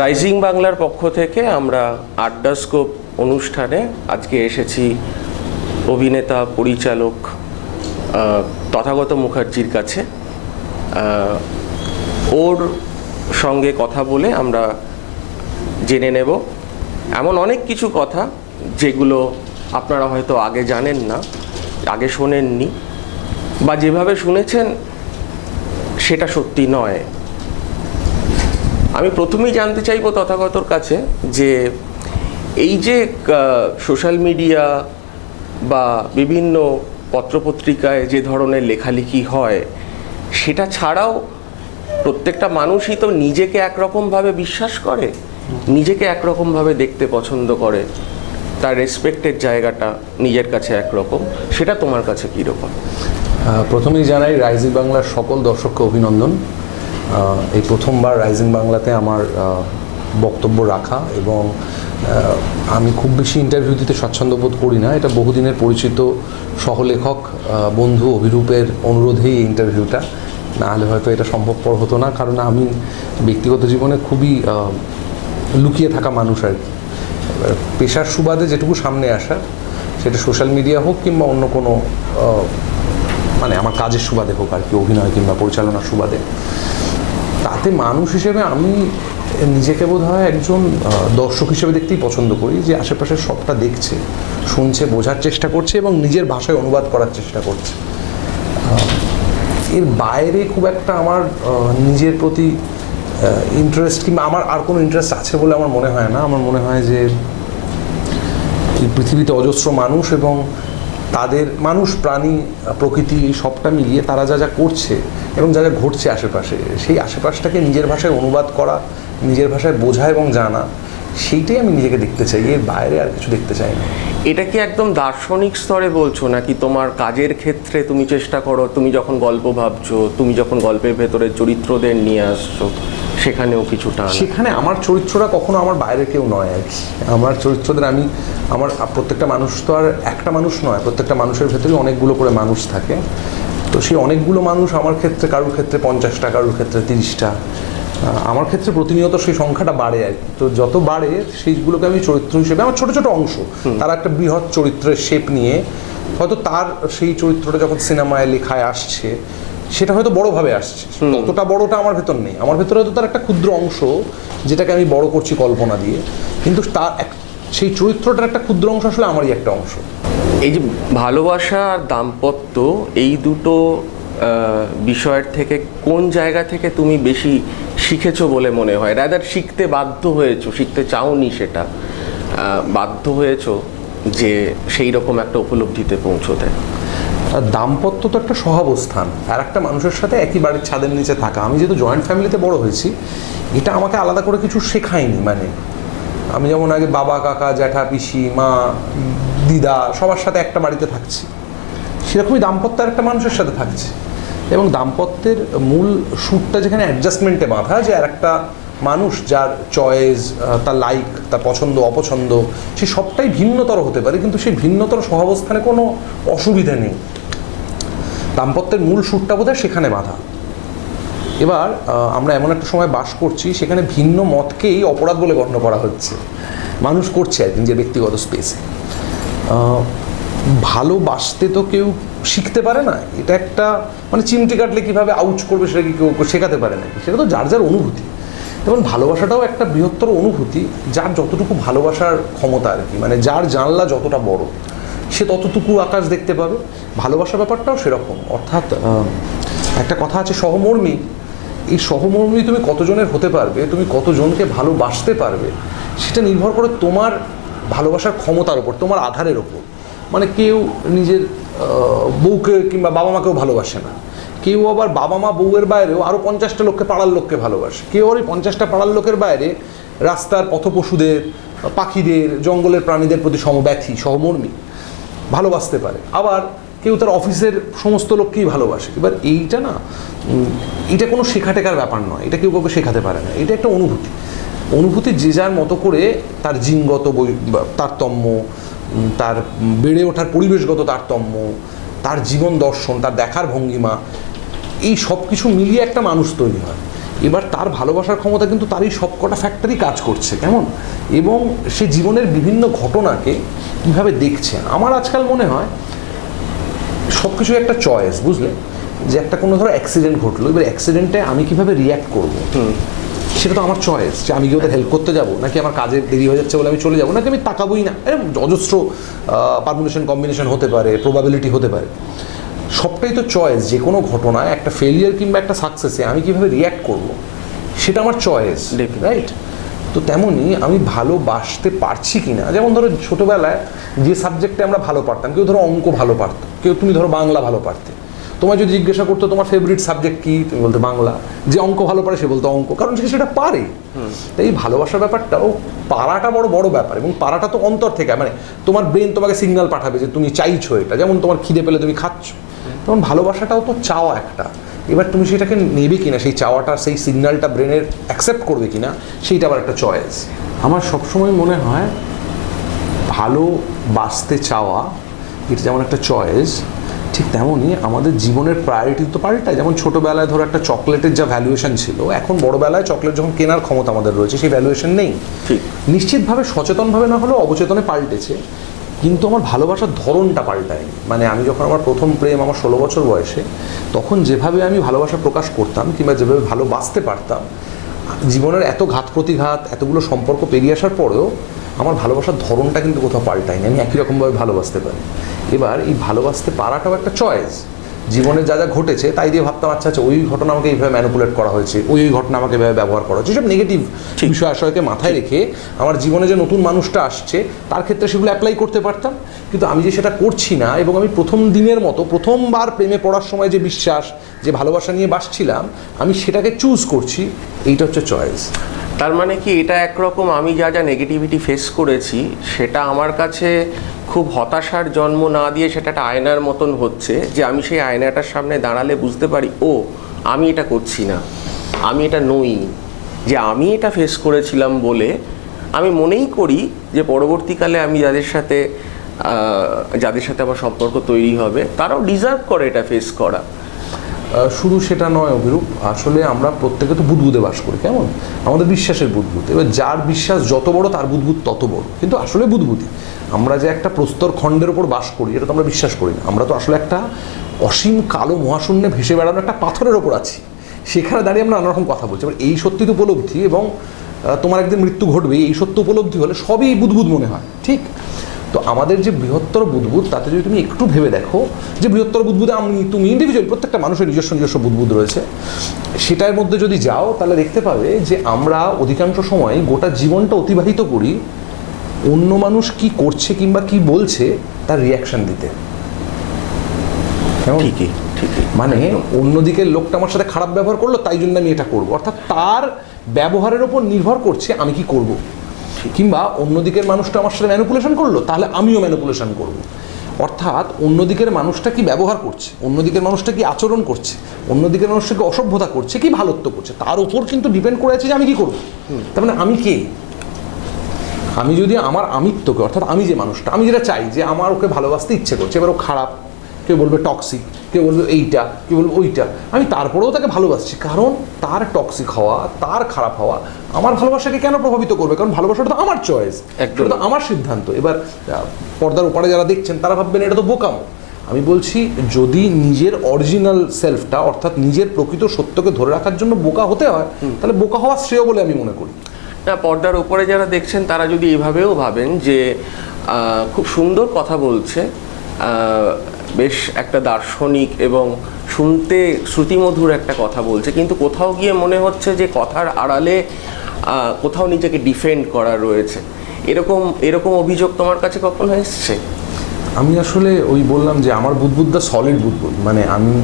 Rising বাংলার পক্ষ থেকে আমরা আড্ডাস্কোপ অনুষ্ঠানে আজকে এসেছি অভিনেতা, পরিচালক তথাগত মুখার্জির কাছে। ওর সঙ্গে কথা বলে আমরা জেনে নেব। এমন অনেক কিছু কথা যেগুলো আপনারা হয়তো আগে জানেন না, আগে শোনেননি, বা যেভাবে শুনেছেন সেটা সত্যি নয়। আমি প্রথমেই জানতে চাইব তথাগতর কাছে যে এই যে সোশ্যাল মিডিয়া বা বিভিন্ন পত্রপত্রিকায় যে ধরনের লেখালেখি হয়, সেটা ছাড়াও প্রত্যেকটা মানুষই তো নিজেকে একরকমভাবে বিশ্বাস করে, নিজেকে একরকমভাবে দেখতে পছন্দ করে, তার রেসপেক্টের জায়গাটা নিজের কাছে একরকম, সেটা তোমার কাছে কীরকম? প্রথমেই জানাই রাইজিং বাংলার সকল দর্শককে অভিনন্দন। এই প্রথমবার রাইজিং বাংলাতে আমার বক্তব্য রাখা এবং আমি খুব বেশি ইন্টারভিউ দিতে স্বাচ্ছন্দ্য বোধ করি না। এটা বহুদিনের পরিচিত সহলেখক বন্ধু অভিরূপের অনুরোধেই এই ইন্টারভিউটা না হলে হয়তো এটা সম্ভবপর হতো না, কারণ আমি ব্যক্তিগত জীবনে খুবই লুকিয়ে থাকা মানুষ আর কি। পেশার সুবাদে যেটুকু সামনে আসা সেটা সোশ্যাল মিডিয়া হোক কিংবা অন্য কোনো মানে আমার কাজের সুবাদে হোক আর কি, অভিনয় কিংবা পরিচালনার সুবাদে। তাতে মানুষ হিসেবে আমি নিজেকে বোধ হয় একজন দর্শক হিসেবে দেখতেই পছন্দ করি যে আশেপাশে সবটা দেখছে, শুনছে, বোঝার চেষ্টা করছে এবং নিজের ভাষায় অনুবাদ করার চেষ্টা করছে। এর বাইরে খুব একটা আমার নিজের প্রতি ইন্টারেস্ট কিংবা আমার আর কোনো ইন্টারেস্ট আছে বলে আমার মনে হয় না। আমার মনে হয় যে পৃথিবীতে অজস্র মানুষ এবং তাদের মানুষ, প্রাণী, প্রকৃতি সবটা মিলিয়ে তারা যা যা করছে এবং যা যা ঘটছে আশেপাশে, সেই আশেপাশটাকে নিজের ভাষায় অনুবাদ করা, নিজের ভাষায় বোঝা এবং জানা, সেইটাই আমি নিজেকে দেখতে চাই। এর বাইরে আর কিছু দেখতে চাই না। এটা কি একদম দার্শনিক স্তরে বলছো নাকি তোমার কাজের ক্ষেত্রে তুমি চেষ্টা করো, তুমি যখন গল্প ভাবছ, তুমি যখন গল্পের ভেতরে চরিত্রদের নিয়ে আসছো? সেখানেও কিছুটা সেখানে আমার চরিত্রটা কখনো আমার বাইরে কেউ নয়। আর কি আমার চরিত্রদের আমি আমার প্রত্যেকটা মানুষ তো আর একটা মানুষ নয় প্রত্যেকটা মানুষের ভেতরে অনেকগুলো করে মানুষ থাকে। তো সেই অনেকগুলো মানুষ আমার ক্ষেত্রে কারোর ক্ষেত্রে পঞ্চাশটা কারোর ক্ষেত্রে তিরিশটা। আমার ক্ষেত্রে প্রতিনিয়ত সেই সংখ্যাটা বাড়ে আর কি। তো যত বাড়ে সেইগুলোকে আমি চরিত্র হিসেবে আমার ছোট ছোট অংশ তারা একটা বৃহৎ চরিত্রের শেপ নিয়ে হয়তো তার সেই চরিত্রটা যখন সিনেমায় লেখায় আসছে সেটা হয়তো বড়ভাবে আসছে। ততটা বড়টা আমার ভেতর নেই। আমার ভেতরে হয়তো তার একটা ক্ষুদ্র অংশ যেটাকে আমি বড় করছি কল্পনা দিয়ে। কিন্তু তার এক সেই চরিত্রটার একটা ক্ষুদ্র অংশ আসলে আমারই একটা অংশ। এই যে ভালোবাসা আর দাম্পত্য এই দুটো বিষয়ের থেকে কোন জায়গা থেকে তুমি বেশি শিখেছো বলে মনে হয়? রাদার শিখতে বাধ্য হয়েছো শিখতে চাওনি সেটা বাধ্য হয়েছো যে সেই রকম একটা উপলব্ধিতে পৌঁছতে। দাম্পত্য তো একটা সহাবস্থান আর একটা মানুষের সাথে একই বাড়ির ছাদের নিচে থাকা। আমি যেহেতু জয়েন্ট ফ্যামিলিতে বড় হয়েছি, এটা আমাকে আলাদা করে কিছু শেখায়নি। মানে আমি যেমন আগে বাবা, কাকা, জ্যাঠা, পিসি, মা, দিদা সবার সাথে একটা বাড়িতে থাকছি। সেরকমই দাম্পত্য আর একটা মানুষের সাথে থাকছে। এবং দাম্পত্যের মূল সুরটা যেখানে অ্যাডজাস্টমেন্টে বাঁধা যে আর একটা মানুষ যার চয়েস তার লাইক তার পছন্দ, অপছন্দ, সে সবটাই ভিন্নতর হতে পারে, কিন্তু সেই ভিন্নতর সহাবস্থানে কোনো অসুবিধা নেই। দাম্পত্যের মূল সুরটা বোধহয় সেখানে বাঁধা। এবার আমরা এমন একটা সময় বাস করছি, সেখানে ভিন্ন মতকেই অপরাধ বলে গণ্য করা হচ্ছে। মানুষ করছে আর নিজের ব্যক্তিগত স্পেসে ভালোবাসতে তো কেউ শিখতে পারে না। এটা একটা মানে চিমটি কাটলে কীভাবে আউচ করবে সেটা কি কেউ শেখাতে পারে না সেটা তো যার যার অনুভূতি। এবং ভালোবাসাটাও একটা বৃহত্তর অনুভূতি, যার যতটুকু ভালোবাসার ক্ষমতা আর কি মানে যার জানলা যতটা বড়। সে ততটুকু আকাশ দেখতে পাবে। ভালোবাসা ব্যাপারটাও সেরকম। অর্থাৎ একটা কথা আছে সহমর্মী। এই সহমর্মী তুমি কতজনের হতে পারবে? তুমি কতজনকে ভালোবাসতে পারবে? সেটা নির্ভর করে তোমার ভালোবাসার ক্ষমতার ওপর তোমার আধারের ওপর মানে কেউ নিজের বউকে কিংবা বাবা মাকেও ভালোবাসে না। কেউ আবার বাবা মা বউয়ের বাইরেও আরও পঞ্চাশটা লোককে পাড়ার লোককে ভালোবাসে। কেউ আর ওই পঞ্চাশটা পাড়ার লোকের বাইরে রাস্তার পথপশুদের পাখিদের জঙ্গলের প্রাণীদের প্রতি সমব্যথী সহমর্মী। ভালোবাসতে পারে। আবার কেউ তার অফিসের সমস্ত লোককেই ভালোবাসে। এবার এইটা না এটা কোনো শেখা টেকার ব্যাপার নয়। এটা কেউ কাউকে শেখাতে পারে না। এটা একটা অনুভূতি। অনুভূতি যে যার মতো করে তার জিনগত তারতম্য তার বেড়ে ওঠার পরিবেশগত তারতম্য, তার জীবন দর্শন, তার দেখার ভঙ্গিমা, এই সব কিছু মিলিয়ে একটা মানুষ তৈরি হয়। এবার তার ভালোবাসার ক্ষমতা কিন্তু তারই সবকটা ফ্যাক্টরি কাজ করছে কেমন? এবং সে জীবনের বিভিন্ন ঘটনাকে কীভাবে দেখছে? আমার আজকাল মনে হয় সব কিছু একটা চয়েস বুঝলে? যে একটা কোনো ধরো অ্যাক্সিডেন্ট ঘটলো এবার অ্যাক্সিডেন্টে আমি কীভাবে রিয়্যাক্ট করব? সেটা তো আমার চয়েস যে আমি কি ওদের হেল্প করতে যাব নাকি আমার কাজে দেরি হয়ে যাচ্ছে বলে আমি চলে যাব নাকি আমি তাকাবোই না? এরকম অজস্র পারমুনেশন কম্বিনেশন হতে পারে প্রবাবিলিটি হতে পারে। সবটাই তো চয়েস যে কোনো ঘটনায় একটা ফেলিয়ার কিংবা একটা সাকসেসে আমি কীভাবে রিয়্যাক্ট করব সেটা আমার চয়েস. রাইট তো তেমনই আমি ভালোবাসতে পারছি কি না যেমন ধরো ছোটোবেলায় যে সাবজেক্টে আমরা ভালো পারতাম কেউ ধরো অঙ্ক ভালো পারতো কেউ তুমি ধরো বাংলা ভালো পারতে তোমার যদি জিজ্ঞাসা করতো তোমার ফেভারিট সাবজেক্ট কি তুমি বলতে বাংলা যে অঙ্ক ভালো পারে সে বলতো অঙ্ক কারণ সে সেটা পারে। তাই এই ভালোবাসার ব্যাপারটাও পারাটা বড় বড় ব্যাপার এবং পারাটা তো অন্তর থেকে মানে তোমার ব্রেন তোমাকে সিগন্যাল পাঠাবে যে তুমি চাইছো এটা যেমন তোমার খিদে পেলে তুমি খাচ্ছ। তখন ভালোবাসাটাও তো চাওয়া একটা। এবার তুমি সেটাকে নেবে কিনা সেই চাওয়াটা সেই সিগন্যালটা ব্রেনের অ্যাকসেপ্ট করবে কিনা সেইটা আবার একটা চয়েস আমার সবসময় মনে হয় ভালো বাঁচতে চাওয়া এটা যেমন একটা চয়েস ঠিক তেমনই আমাদের জীবনের প্রায়োরিটি তো পাল্টায়। যেমন ছোটোবেলায় ধরো একটা চকলেটের যা ভ্যালুয়েশন ছিল এখন বড়োবেলায় চকলেট যখন কেনার ক্ষমতা আমাদের রয়েছে সেই ভ্যালুয়েশন নেই। ঠিক। নিশ্চিতভাবে সচেতনভাবে না হলেও অবচেতনে পাল্টেছে। কিন্তু আমার ভালোবাসার ধরনটা পাল্টায়নি। মানে আমি যখন আমার প্রথম প্রেম আমার ষোলো বছর বয়সে, তখন যেভাবে আমি ভালোবাসা প্রকাশ করতাম কিংবা যেভাবে ভালোবাসতে পারতাম, জীবনের এত ঘাত প্রতিঘাত, এতগুলো সম্পর্ক পেরিয়ে আসার পরেও আমার ভালোবাসার ধরনটা কিন্তু কোথাও পাল্টায়নি। আমি একই রকমভাবে ভালোবাসতে পারি। এবার এই ভালোবাসতে পারাটাও একটা চয়েস জীবনে যা যা ঘটেছে তাই দিয়ে ভাবতাম আচ্ছা আচ্ছা ওই ঘটনা আমাকে এইভাবে ম্যানুপুলেট করা হয়েছে ওই ওই ঘটনা আমাকে এভাবে ব্যবহার করা হয়েছে। সব নেগেটিভ বিষয় আশয়কে মাথায় রেখে আমার জীবনে যে নতুন মানুষটা আসছে তার ক্ষেত্রে সেগুলো অ্যাপ্লাই করতে পারতাম। কিন্তু আমি যে সেটা করছি না এবং আমি প্রথম দিনের মতো প্রথমবার প্রেমে পড়ার সময় যে বিশ্বাস যে ভালোবাসা নিয়ে বাসছিলাম আমি সেটাকে চুজ করছি এইটা হচ্ছে চয়েস তার মানে কি এটা একরকম আমি যা যা নেগেটিভিটি ফেস করেছি সেটা আমার কাছে খুব হতাশার জন্ম না দিয়ে সেটা একটা আয়নার মতন হচ্ছে যে আমি সেই আয়নাটার সামনে দাঁড়ালে বুঝতে পারি, ও, আমি এটা করছি না। আমি এটা নই। যে আমি এটা ফেস করেছিলাম বলে আমি মনেই করি যে পরবর্তীকালে আমি যাদের সাথে যাদের সাথে আমার সম্পর্ক তৈরি হবে, তারাও ডিজার্ভ করে এটা ফেস করা। শুধু সেটা নয় অভিরূপ, আসলে আমরা প্রত্যেকে তো বুদবুদে বাস করি, কেমন? আমাদের বিশ্বাসের বুদবুদ। এবার যার বিশ্বাস যত বড়, তার বুদবুদ তত বড়। কিন্তু আসলে বুদবুদি আমরা যে একটা প্রস্তর খণ্ডের ওপর বাস করি, এটা তো আমরা বিশ্বাস করি না। আমরা তো আসলে একটা অসীম কালো মহাশূন্যে ভেসে বেড়ানো একটা পাথরের ওপর আছি। সেখানে দাঁড়িয়ে আমরা নানা রকম কথা বলছি। এবার এই সত্যি তো উপলব্ধি এবং তোমার একদিন মৃত্যু ঘটবে এই সত্য উপলব্ধি হলে সবই বুদবুদ মনে হয়, ঠিক? তো আমাদের যে বৃহত্তর বুদবুদ, তাতে যদি তুমি একটু ভেবে দেখো যে বৃহত্তর বুদবুদে আমি, তুমি ইন্ডিভিজুয়াল প্রত্যেকটা মানুষের নিজস্ব নিজস্ব বুদবুদ রয়েছে। সেটার মধ্যে যদি যাও, তাহলে দেখতে পাবে যে আমরা অধিকাংশ সময় গোটা জীবনটা অতিবাহিত করি অন্য মানুষ কি করছে কিংবা কি বলছে তার রিয়াকশন দিতে? ঠিকই ঠিকই। মানে অন্যদিকে লোকটা আমার সাথে খারাপ ব্যবহার করল তাই জন্য আমি এটা করব। অর্থাৎ তার ব্যবহারের ওপর নির্ভর করছে আমি কি করব। কিংবা অন্যদিকের মানুষটা আমার সাথে ম্যানুপুলেশন করল তাহলে আমিও ম্যানুপুলেশন করব। অর্থাৎ অন্যদিকের মানুষটা কি ব্যবহার করছে অন্যদিকের মানুষটা কি আচরণ করছে অন্যদিকের মানুষটা কি অসভ্যতা করছে কি ভালোত্ব করছে তার উপর কিন্তু ডিপেন্ড করে আছে যে আমি কি করব। তার মানে আমি কে? আমি যদি আমার আমিত্বকে অর্থাৎ আমি যে মানুষটা আমি যেটা চাই যে আমার ওকে ভালোবাসতে ইচ্ছে করছে এবার ও খারাপ কেউ বলবে টক্সিক কেউ বলবে এইটা কেউ বলবে ওইটা আমি তারপরেও তাকে ভালোবাসছি কারণ তার টক্সিক হওয়া তার খারাপ হওয়া আমার ভালোবাসাকে কেন প্রভাবিত করবে? কারণ ভালোবাসাটা তো আমার চয়েস একদম। সেটা তো আমার সিদ্ধান্ত। এবার পর্দার ওপারে যারা দেখছেন তারা ভাববেন এটা তো বোকামো। আমি বলছি যদি নিজের অরিজিনাল সেলফটা অর্থাৎ নিজের প্রকৃত সত্যকে ধরে রাখার জন্য বোকা হতে হয় তাহলে বোকা হওয়া শ্রেয় বলে আমি মনে করি। না পর্দার উপরে যারা দেখছেন, তারা যদি এভাবেও ভাবেন যে খুব সুন্দর কথা বলছে বেশ একটা দার্শনিক এবং শুনতে শ্রুতিমধুর একটা কথা বলছে, কিন্তু কোথাও গিয়ে মনে হচ্ছে যে কথার আড়ালে কোথাও নিজেকে ডিফেন্ড করা রয়েছে। এরকম এরকম অভিযোগ তোমার কাছে কখনো এসছে? আমি আসলে ওই বললাম যে, আমার বুদবুদটা সলিড বুদবুদ। মানে আমি,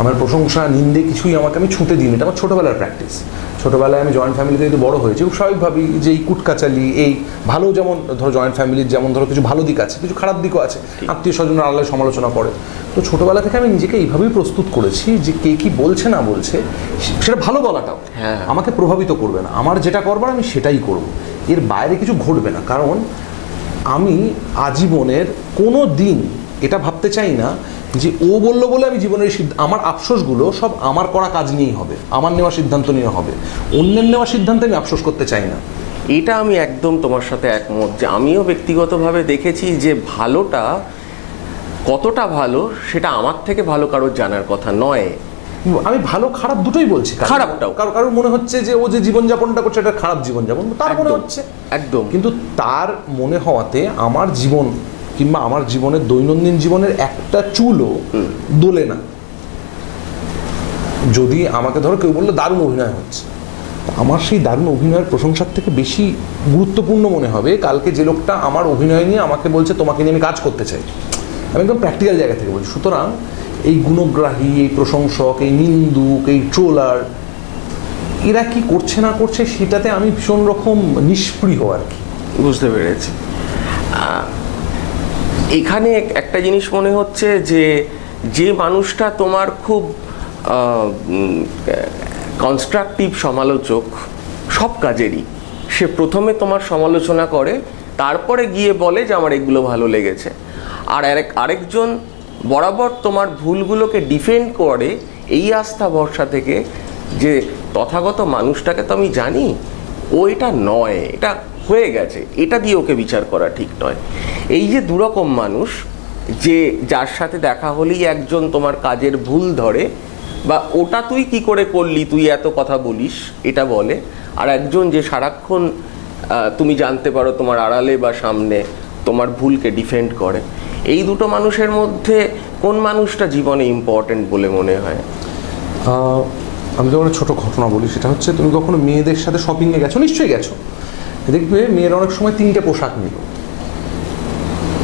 আমার প্রশংসা, নিন্দে কিছুই আমাকে আমি ছুটে দিই এটা আমার ছোটোবেলার প্র্যাকটিস ছোটোবেলায় আমি জয়েন্ট ফ্যামিলিতে যদি বড় হয়েছি খুব স্বাভাবিকভাবেই যে এই কুটকাচালি এই ভালো যেমন ধরো জয়েন্ট ফ্যামিলির যেমন ধরো কিছু ভালো দিক আছে কিছু খারাপ দিকও আছে আত্মীয় স্বজনের আলাদা সমালোচনা করে। তো ছোটোবেলা থেকে আমি নিজেকে এইভাবেই প্রস্তুত করেছি যে কে কি বলছে না বলছে সেটা ভালো বলাটাও হ্যাঁ। আমাকে প্রভাবিত করবে না। আমার যেটা করবার আমি সেটাই করব। এর বাইরে কিছু ঘটবে না। কারণ আমি আজীবনের কোনো দিন এটা ভাবতে চাই না যে ও বলল বলে আমি জীবনের আমার আফসোসগুলো সব আমার করা কাজ নিয়েই হবে। আমার নেওয়া সিদ্ধান্ত নিয়ে হবে। অন্যের নেওয়া সিদ্ধান্তে আমি আফসোস করতে চাই না। এটা আমি একদম তোমার সাথে একমত যে আমিও ব্যক্তিগতভাবে দেখেছি যে ভালোটা কতটা ভালো সেটা আমার থেকে ভালো কারোর জানার কথা নয়। আমি ভালো খারাপ দুটোই বলছি। খারাপটাও। কারও কারোর মনে হচ্ছে যে ও যে জীবনযাপনটা করছে এটা খারাপ জীবনযাপন তার মনে হচ্ছে। একদম। কিন্তু তার মনে হওয়াতে আমার জীবন কিংবা আমার জীবনের দৈনন্দিন জীবনের একটা চুলও দোলে না। যদি আমাকে ধরো কেউ বলল দারুণ অভিনয় হচ্ছে। আমার সেই দারুণ অভিনয়ের প্রশংসার থেকে বেশি গুরুত্বপূর্ণ মনে হবে কালকে যে লোকটা আমার অভিনয় নিয়ে আমাকে বলছে তোমাকে নিয়ে আমি কাজ করতে চাই। আমি একদম প্র্যাকটিক্যাল জায়গা থেকে বলছি। সুতরাং এই গুণগ্রাহী এই প্রশংসক এই নিন্দুক এই ট্রোলার এরা কি করছে না করছে সেটাতে আমি ভীষণ রকম নিষ্প্রিয় আর কি। বুঝতে পেরেছি। এখানে একটা জিনিস মনে হচ্ছে যে যে মানুষটা তোমার খুব কনস্ট্রাকটিভ সমালোচক, সব কাজেরই, সে প্রথমে তোমার সমালোচনা করে, তারপরে গিয়ে বলে যে আমার এগুলো ভালো লেগেছে। আর আরেক, আরেকজন বরাবর তোমার ভুলগুলোকে ডিফেন্ড করে এই আস্থা ভরসা থেকে যে তথাগত মানুষটাকে তো আমি জানি, ও এটা নয়, এটা হয়ে গেছে। এটা দিয়ে ওকে বিচার করা ঠিক নয়। এই যে দুরকম মানুষ, যে যার সাথে দেখা হলেই একজন তোমার কাজের ভুল ধরে, বা ওটা তুই কি করে করলি, তুই এত কথা বলিস, এটা বলে, আর একজন যে সারাক্ষণ তুমি জানতে পারো তোমার আড়ালে বা সামনে তোমার ভুলকে ডিফেন্ড করে। এই দুটো মানুষের মধ্যে কোন মানুষটা জীবনে ইম্পর্টেন্ট বলে মনে হয়? আমি তোমার ছোট ঘটনা বলি। সেটা হচ্ছে, তুমি কখনো মেয়েদের সাথে শপিংয়ে গেছো? নিশ্চয়ই গেছো। দেখবে মেয়েরা অনেক সময় তিনটে পোশাক নিল।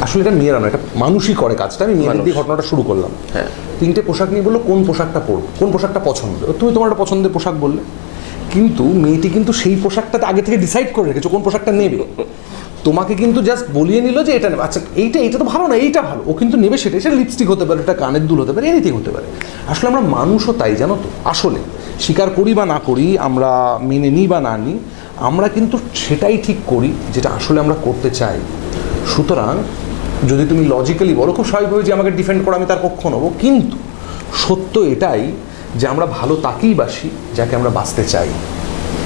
আসলে এটা মেয়েরা নয় এটা মানুষই করে কাজটা। আমি মেয়েদের দিয়ে ঘটনাটা শুরু করলাম। হ্যাঁ। তিনটে পোশাক নিয়ে বলল কোন পোশাকটা পরবো? কোন পোশাকটা পছন্দ? তুমি তোমার একটা পছন্দের পোশাক বললে। কিন্তু মেয়েটি কিন্তু সেই পোশাকটাতে আগে থেকে ডিসাইড করে রেখেছো কোন পোশাকটা নেবে। তোমাকে কিন্তু জাস্ট বলিয়ে নিল যে এটা নেবে। আচ্ছা এইটা এটা তো ভালো না এইটা ভালো। ও কিন্তু নেবে সেটা সেটা লিপস্টিক হতে পারে এটা কানের দুল হতে পারে এনিথিং হতে পারে। আসলে আমরা মানুষও তাই জানো তো? আসলে স্বীকার করি বা না করি আমরা মেনে নিই বা না নিই আমরা কিন্তু সেটাই ঠিক করি যেটা আসলে আমরা করতে চাই। সুতরাং যদি তুমি লজিক্যালি বলো, খুব স্বাভাবিকভাবে যে আমাকে ডিফেন্ড করো আমি তার পক্ষ নেব। কিন্তু সত্য এটাই যে আমরা ভালো তাকেই বাসি যাকে আমরা বাঁচতে চাই।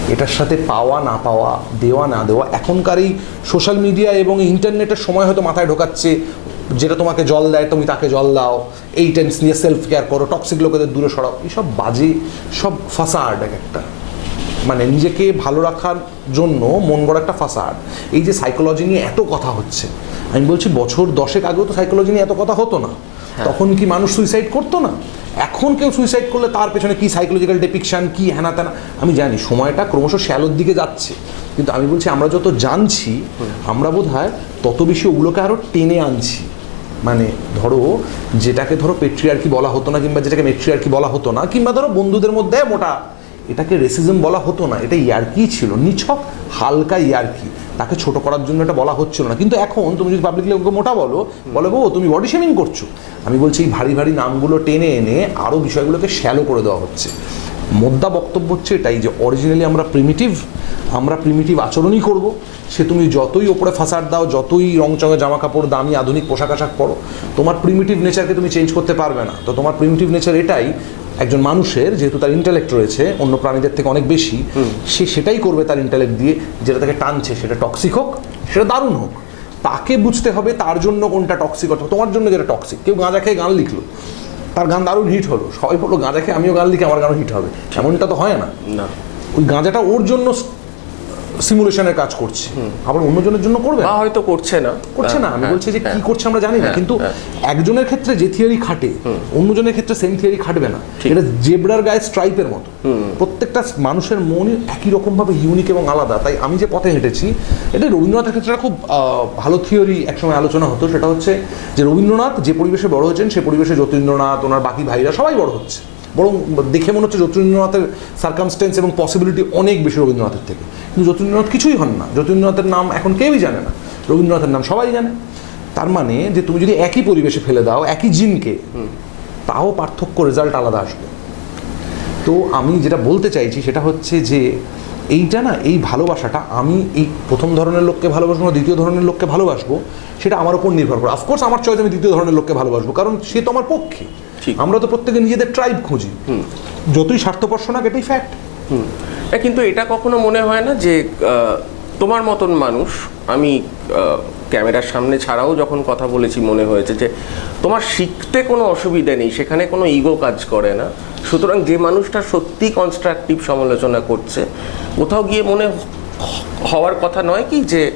এটার সাথে পাওয়া, না পাওয়া, দেওয়া, না দেওয়া, এখনকার এই সোশ্যাল মিডিয়া এবং ইন্টারনেটের সময় হয়তো মাথায় ঢোকাচ্ছে, যেটা তোমাকে জল দেয়, তুমি তাকে জল দাও, এই টেন্স নিয়ে সেলফ কেয়ার করো টক্সিক লোকেদের দূরে সরাও, এইসব বাজে, সব ফাঁসাড এক একটা। মানে নিজেকে ভালো রাখার জন্য মন গড়া একটা ফাসাড এই যে সাইকোলজি নিয়ে এত কথা হচ্ছে আমি বলছি বছর দশেক আগেও তো সাইকোলজি নিয়ে এত কথা হতো না। তখন কি মানুষ সুইসাইড করতো না? এখন কেউ সুইসাইড করলে তার পেছনে কি সাইকোলজিক্যাল ডেপিকশন কি হ্যানা ত্যানা আমি জানি সময়টা ক্রমশ শ্যালোর দিকে যাচ্ছে। কিন্তু আমি বলছি আমরা যত জানছি আমরা বোধ হয় তত বেশি ওগুলোকে আরও টেনে আনছি। মানে ধরো যেটাকে ধরো পেট্রিয়ার্কি বলা হতো না কিংবা যেটাকে মেট্রিয়ার্কি বলা হতো না কিংবা ধরো বন্ধুদের মধ্যে মোটা এটাকে রেসিজম বলা হতো না, এটা ইয়ার্কি ছিল, নিছক, হালকা ইয়ার্কি। তাকে ছোট করার জন্য এটা বলা হচ্ছিল না। কিন্তু এখন তুমি যদি পাবলিকলি ওকে মোটা বলো, বলে গো তুমি বডি শেমিং করছ? আমি বলছি, এই ভারী ভারী নামগুলো টেনে এনে আরও বিষয়গুলোকে শ্যালো করে দেওয়া হচ্ছে। মোদ্দা বক্তব্য হচ্ছে এটাই যে অরিজিনালি আমরা প্রিমিটিভ আমরা প্রিমিটিভ আচরণই করব। সে তুমি যতই ওপরে ফাঁসার দাও, যতই রংচঙে জামা কাপড়, দামি আধুনিক পোশাক আশাক পরো, তোমার প্রিমিটিভ নেচারকে তুমি চেঞ্জ করতে পারবে না। তো তোমার প্রিমিটিভ নেচার এটাই একজন মানুষের যেহেতু তার ইন্টালেক্ট রয়েছে অন্য প্রাণীদের থেকে অনেক বেশি সে সেটাই করবে তার ইন্টালেক্ট দিয়ে যেটা তাকে টানছে সেটা টক্সিক হোক সেটা দারুণ হোক। তাকে বুঝতে হবে তার জন্য কোনটা টক্সিক অথবা তোমার জন্য যেটা টক্সিক কেউ গাঁজা খেয়ে গান লিখলো তার গান দারুণ হিট হলো। সবাই বলল গাঁজা খেয়ে আমিও গান লিখে আমার গানও হিট হবে। এমনটা তো হয় না। না। ওই গাঁজাটা ওর জন্য সিমুলেশনের কাজ করছে। আবার অন্যজনের জন্য করবে? না। বা হয়তো করছে না। করছে না। আমি হ্যাঁ, বলছি যে কি হ্যাঁ। করছে আমরা জানি না। হ্যাঁ, কিন্তু। একজনের ক্ষেত্রে যে থিওরি খাটে অন্যজনের ক্ষেত্রে সেম থিওরি খাটবে না। এটা জেব্রার গায়ে স্ট্রাইপের মতো। প্রত্যেকটা মানুষের মন একই রকম ভাবে ইউনিক এবং আলাদা। তাই আমি যে পথে হেঁটেছি এটা রবীন্দ্রনাথের ক্ষেত্রে খুব ভালো থিওরি একসময় আলোচনা হতো। সেটা হচ্ছে যে রবীন্দ্রনাথ যে পরিবেশে বড় হয়েছেন সে পরিবেশে যতীন্দ্রনাথ ওনার বাকি ভাইরা সবাই বড় হচ্ছে। বরং দেখে মনে হচ্ছে যতীন্দ্রনাথের সার্কামস্টেন্স এবং পসিবিলিটি অনেক বেশি রবীন্দ্রনাথের থেকে। কিন্তু যতীন্দ্রনাথ কিছুই হন না। যতীন্দ্রনাথের নাম এখন কেউই জানে না। রবীন্দ্রনাথের নাম সবাই জানে। তার মানে যে তুমি যদি একই পরিবেশে ফেলে দাও একই জিনকে তাও পার্থক্য রেজাল্ট আলাদা আসবে। তো আমি যেটা বলতে চাইছি সেটা হচ্ছে যে এইটা না এই ভালোবাসাটা আমি এই প্রথম ধরনের লোককে ভালোবাসবো না দ্বিতীয় ধরনের লোককে ভালোবাসবো সেটা আমার উপর নির্ভর করে। অফকোর্স আমার চয়েস আমি দ্বিতীয় ধরনের লোককে ভালোবাসবো কারণ সে তো আমার পক্ষে। আমরা তো প্রত্যেকে নিজেদের ট্রাইব খুঁজি। যতই স্বার্থপর্শ না এটাই ফ্যাক্ট। কিন্তু এটা কখনো মনে হয় না যে তোমার মতন মানুষ আমি ক্যামেরার সামনে ছাড়াও যখন কথা বলেছি মনে হয়েছে যে তোমার শিখতে কোনো অসুবিধা নেই সেখানে কোনো ইগো কাজ করে না। সুতরাং যে মানুষটা সত্যি কনস্ট্রাকটিভ সমালোচনা করছে কোথাও গিয়ে মনে হওয়ার কথা নয় কি যে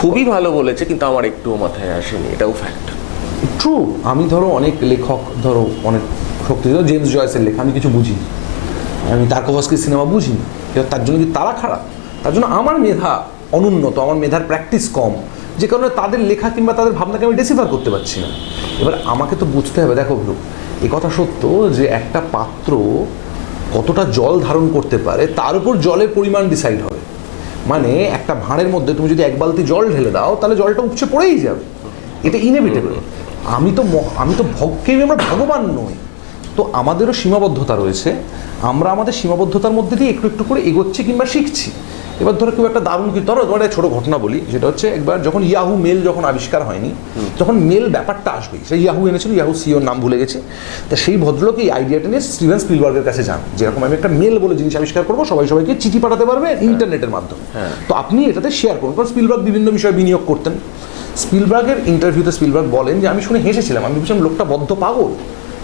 খুবই ভালো বলেছে কিন্তু আমার একটুও মাথায় আসেনি এটাও ফ্যাক্ট ট্রু আমি ধরো অনেক লেখক ধরো অনেক শক্তি জেমস জয়েসের লেখা, আমি কিছু বুঝি। আমি তার্কভাস্কির সিনেমা বুঝি এবার তার জন্য কি তারা খারাপ? তার জন্য আমার মেধা অনুন্নত, আমার মেধার প্র্যাকটিস কম। যে কারণে তাদের লেখা কিংবা তাদের ভাবনাকে আমি ডেসিফার করতে পারছি না। এবার আমাকে তো বুঝতে হবে, দেখো ব্রু, এ কথা সত্য যে একটা পাত্র কতটা জল ধারণ করতে পারে, তার উপর জলের পরিমাণ ডিসাইড হবে। মানে একটা ভাঁড়ের মধ্যে তুমি যদি এক বালতি জল ঢেলে দাও, তাহলে জলটা উপচে পড়েই যাবে। এটা ইনেভিটেবল আমি তো আমি তো ভগকেই আমরা ভগবান নই। তো আমাদেরও সীমাবদ্ধতা রয়েছে। আমরা আমাদের সীমাবদ্ধতার মধ্যে দিয়ে একটু একটু করে এগোচ্ছি কিংবা শিখছি। এবার ধরো কেউ একটা দারুণ কি ধরো তোমার একটা ছোটো ঘটনা বলি। যেটা হচ্ছে একবার যখন ইয়াহু মেল যখন আবিষ্কার হয়নি তখন মেল ব্যাপারটা আসবে। সেই ইয়াহু এনেছিল ইয়াহু সিওর নাম ভুলে গেছে। তা সেই ভদ্রলোক এই আইডিয়াটা নিয়ে স্টিভেন স্পিলবার্গের কাছে যান। যেরকম আমি একটা মেল বলে জিনিস আবিষ্কার করব সবাই সবাইকে চিঠি পাঠাতে পারবে ইন্টারনেটের মাধ্যমে। তো আপনি এটাতে শেয়ার করুন। কারণ স্পিলবার্গ বিভিন্ন বিষয়ে বিনিয়োগ করতেন। স্পিলবার্গের ইন্টারভিউতে স্পিলবার্গ বলেন যে, আমি শুনে হেসেছিলাম। আমি ভেবেছিলাম লোকটা বদ্ধ পাগল।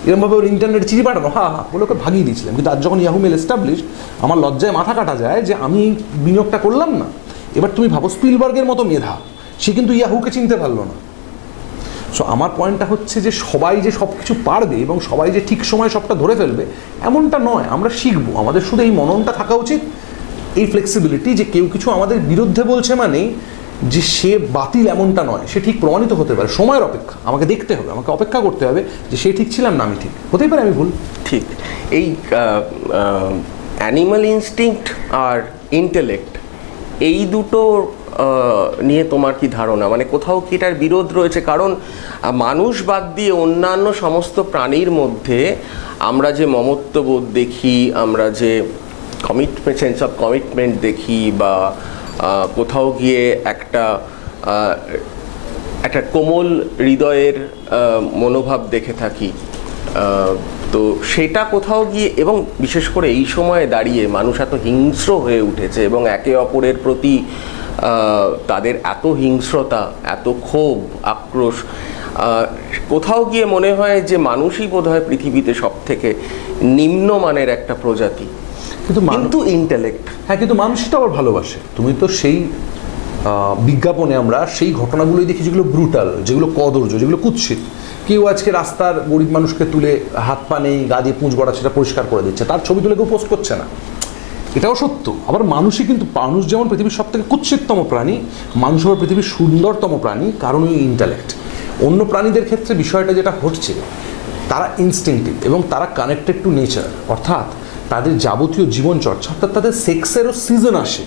এরকমভাবে ওর ইন্টারনেট চিঠি পাঠানো, হা হা বলে ওকে ভাগিয়ে দিয়েছিলাম কিন্তু আজ যখন ইয়াহু মেল এস্টাবলিশ আমার লজ্জায় মাথা কাটা যায় যে, আমি বিনিয়োগটা করলাম না। এবার তুমি ভাবো স্পিলবার্গের মতো মেধা। সে কিন্তু ইয়াহুকে চিনতে পারল না। সো আমার পয়েন্টটা হচ্ছে যে, সবাই যে সব কিছু পারবে এবং সবাই যে ঠিক সময় সবটা ধরে ফেলবে, এমনটা নয়। আমরা শিখব। আমাদের শুধু এই মননটা থাকা উচিত, এই ফ্লেক্সিবিলিটি যে কেউ কিছু আমাদের বিরুদ্ধে বলছে মানেই যে সে বাতিল এমনটা নয়, সে ঠিক প্রমাণিত হতে পারে। সময়ের অপেক্ষা, আমাকে দেখতে হবে, আমাকে অপেক্ষা করতে হবে যে সে ঠিক ছিলাম না আমি ঠিক। হতেই পারে আমি ভুল। ঠিক। এই অ্যানিমাল ইনস্টিংক্ট আর ইন্টেলেক্ট এই দুটো নিয়ে তোমার কি ধারণা? মানে কোথাও কি এটার বিরোধ রয়েছে? কারণ মানুষ বাদ দিয়ে অন্যান্য সমস্ত প্রাণীর মধ্যে আমরা যে মমত্ববোধ দেখি, আমরা যে কমিটমেন্ট সেন্স অফ কমিটমেন্ট দেখি বা কোথাও গিয়ে একটা একটা কোমল হৃদয়ের মনোভাব দেখে থাকি। তো সেটা কোথাও গিয়ে এবং বিশেষ করে এই সময়ে দাঁড়িয়ে মানুষ এত হিংস্র হয়ে উঠেছে এবং একে অপরের প্রতি তাদের এত হিংস্রতা, এত ক্ষোভ, আক্রোশ কোথাও গিয়ে মনে হয় যে মানুষই বোধহয় পৃথিবীতে সব থেকে নিম্নমানের একটা প্রজাতি। কিন্তু কিন্তু ইন্টেলেক্ট হ্যাঁ কিন্তু মানুষই তো আবার ভালোবাসে। তুমি তো সেই বিজ্ঞাপনে আমরা সেই ঘটনাগুলোই দেখি যেগুলো ব্রুটাল যেগুলো কদর্য যেগুলো কুৎসিত। কেউ আজকে রাস্তার গরিব মানুষকে তুলে হাত পা নেই গা দিয়ে পুঁজ গড়া সেটা পরিষ্কার করে দিচ্ছে তার ছবি তুলে কেউ পোস্ট করছে না। এটাও সত্য। আবার মানুষই কিন্তু মানুষ যেমন পৃথিবীর সব থেকে কুৎসিততম প্রাণী মানুষ আবার পৃথিবীর সুন্দরতম প্রাণী কারণ ওই ইন্টালেক্ট অন্য প্রাণীদের ক্ষেত্রে বিষয়টা যেটা ঘটছে তারা ইনস্টিংটিভ এবং তারা কানেক্টেড টু নেচার অর্থাৎ তাদের যাবতীয় জীবনচর্চা, অর্থাৎ তাদের সেক্সেরও সিজন আসে।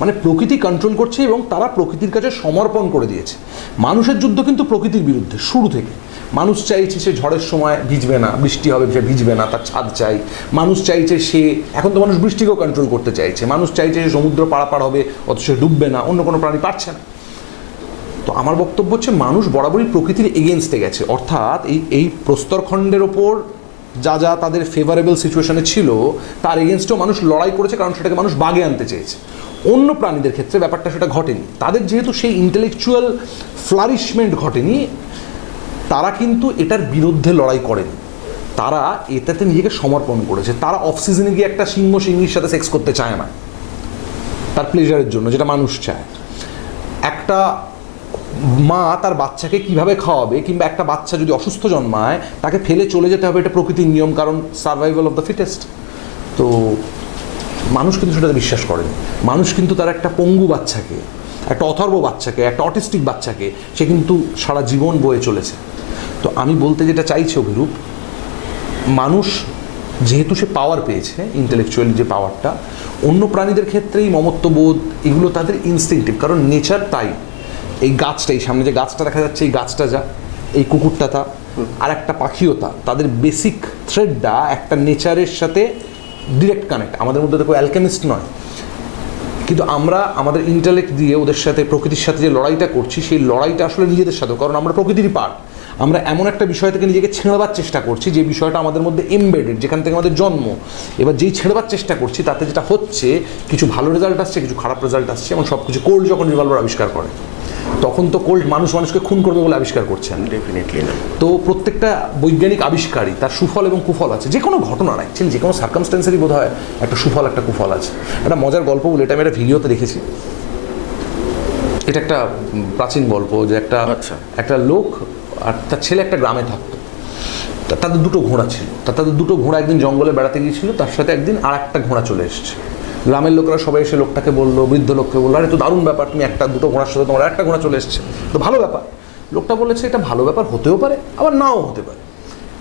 মানে প্রকৃতি কন্ট্রোল করছে এবং তারা প্রকৃতির কাছে সমর্পণ করে দিয়েছে। মানুষের যুদ্ধ কিন্তু প্রকৃতির বিরুদ্ধে, শুরু থেকে। মানুষ চাইছে সে ঝড়ের সময় ভিজবে না, বৃষ্টি হবে, সে ভিজবে না, তার ছাদ চাই। মানুষ চাইছে সে, এখন তো মানুষ বৃষ্টিকেও কন্ট্রোল করতে চাইছে। মানুষ চাইছে সে সমুদ্র পারাপার হবে, অথচ সে ডুববে না, অন্য কোনো প্রাণী পারছে না। তো আমার বক্তব্য হচ্ছে, মানুষ বরাবরই প্রকৃতির এগেনস্টে গেছে। অর্থাৎ এই এই প্রস্তরখণ্ডের ওপর যা যা তাদের ফেভারেবল সিচুয়েশনে ছিল, তার এগেনস্টেও মানুষ লড়াই করেছে, কারণ সেটাকে মানুষ বাগে আনতে চেয়েছে। অন্য প্রাণীদের ক্ষেত্রে ব্যাপারটা সেটা ঘটেনি। তাদের যেহেতু সেই ইন্টেলেকচুয়াল ফ্লারিশমেন্ট ঘটেনি, তারা কিন্তু এটার বিরুদ্ধে লড়াই করেনি। তারা এটাতে নিজেকে সমর্পণ করেছে। তারা অফ সিজনে গিয়ে একটা সিংহ সিংহীর সাথে সেক্স করতে চায় না। তার প্লেজারের জন্য, যেটা মানুষ চায়। একটা মা তার বাচ্চাকে কীভাবে খাওয়াবে কিংবা একটা বাচ্চা যদি অসুস্থ জন্মায়, তাকে ফেলে চলে যেতে হবে এটা প্রকৃতির নিয়ম, কারণ সার্ভাইভাল অফ দ্য ফিটেস্ট তো মানুষ কিন্তু সেটাতে বিশ্বাস করেন। মানুষ কিন্তু তার একটা পঙ্গু বাচ্চাকে, একটা অথর্ব বাচ্চাকে, একটা অটিস্টিক বাচ্চাকে, সে কিন্তু সারা জীবন বয়ে চলেছে। তো আমি বলতে যেটা চাইছি অভিরূপ, মানুষ যেহেতু সে পাওয়ার পেয়েছে ইন্টেলেকচুয়ালি যে পাওয়ারটা অন্য প্রাণীদের ক্ষেত্রেই মমত্ববোধ এগুলো তাদের ইনস্টিংটিভ কারণ নেচার তাই। এই গাছটা এই সামনে যে গাছটা দেখা যাচ্ছে এই গাছটা যা এই কুকুরটা তা আর একটা পাখিও তা তাদের বেসিক থ্রেডটা একটা নেচারের সাথে ডিরেক্ট কানেক্ট আমাদের মধ্যে তো কেউ অ্যালকেমিস্ট নয়। কিন্তু আমরা আমাদের ইন্টালেক্ট দিয়ে ওদের সাথে প্রকৃতির সাথে যে লড়াইটা করছি সেই লড়াইটা আসলে নিজেদের সাথে কারণ আমরা প্রকৃতিরই পার্ট আমরা এমন একটা বিষয় থেকে নিজেকে ছেঁড়বার চেষ্টা করছি যে বিষয়টা আমাদের মধ্যে এমবেডেড যেখান থেকে আমাদের জন্ম। এবার যেই ছেড়েবার চেষ্টা করছি তাতে যেটা হচ্ছে কিছু ভালো রেজাল্ট আসছে কিছু খারাপ রেজাল্ট আসছে এবং সব কিছু কোল্ড যখন রিভলভার আবিষ্কার করে। তখন তো কোল্ড মানুষ মানুষকে খুন করবে বলে আবিষ্কার করছেন। ডেফিনেটলি না। তো প্রত্যেকটা বৈজ্ঞানিক আবিষ্কারই তার সুফল এবং কুফল আছে। যে কোনো ঘটনা অ্যাকচুয়ালি যে কোনো সার্কামস্টেন্সেরই বোধ হয় একটা সুফল একটা কুফল আছে। একটা মজার গল্প বলে এটা আমি একটা ভিডিওতে দেখেছি। এটা একটা প্রাচীন গল্প যে একটা আচ্ছা। একটা লোক আর তার ছেলে একটা গ্রামে থাকতো। তাদের দুটো ঘোড়া ছিল। তাদের দুটো ঘোড়া একদিন জঙ্গলে বেড়াতে গিয়েছিল তার সাথে একদিন আর একটা ঘোড়া চলে এসছে। গ্রামের লোকেরা সবাই এসে লোকটাকে বলল, বৃদ্ধ লোককে বলল, আরে তো দারুণ ব্যাপার, তুমি একটা, দুটো ঘোড়ার সাথে তোমার একটা ঘোড়া চলে এসছে। তো ভালো ব্যাপার। লোকটা বলেছে, এটা ভালো ব্যাপার, হতেও পারে, আবার নাও হতে পারে।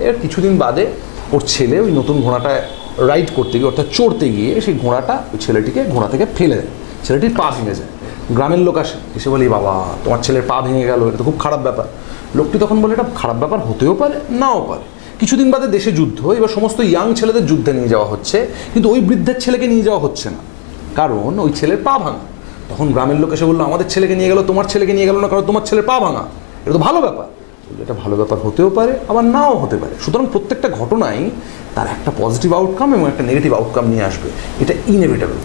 এর কিছুদিন বাদে ওর ছেলে ওই নতুন ঘোড়াটা রাইড করতে গিয়ে, অর্থাৎ চড়তে গিয়ে সেই ঘোড়াটা ওই ছেলেটিকে ঘোড়া থেকে ফেলে দেয়। ছেলেটির পা ভেঙে যায়। গ্রামের লোক আসে, এসে বলি বাবা, তোমার ছেলের পা ভেঙে গেল, এটা তো খুব খারাপ ব্যাপার। লোকটি তখন বলে, এটা খারাপ ব্যাপার, হতেও পারে, নাও পারে। কিছুদিন বাদে দেশে যুদ্ধ, এবার সমস্ত ইয়াং ছেলেদের যুদ্ধে নিয়ে যাওয়া হচ্ছে, কিন্তু ওই বৃদ্ধের ছেলেকে নিয়ে যাওয়া হচ্ছে না। কারণ ওই ছেলের পা ভাঙা। তখন গ্রামের লোক এসে বলল, আমাদের ছেলেকে নিয়ে গেল, তোমার ছেলেকে নিয়ে গেল না, কারণ তোমার ছেলের পা ভাঙা। এটা তো ভালো ব্যাপার। এটা ভালো ব্যাপার হতেও পারে, আবার নাও হতে পারে। সুতরাং প্রত্যেকটা ঘটনাই তার একটা পজিটিভ আউটকাম এবং একটা নেগেটিভ আউটকাম নিয়ে আসবে। এটা ইনএভিটেবল